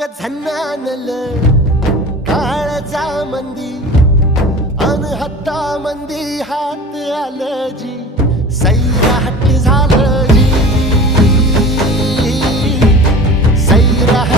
ग झन्नानल काळजा मंदी अन हत्ता मंदी हात आलं जी सैराट झालं जी सैराट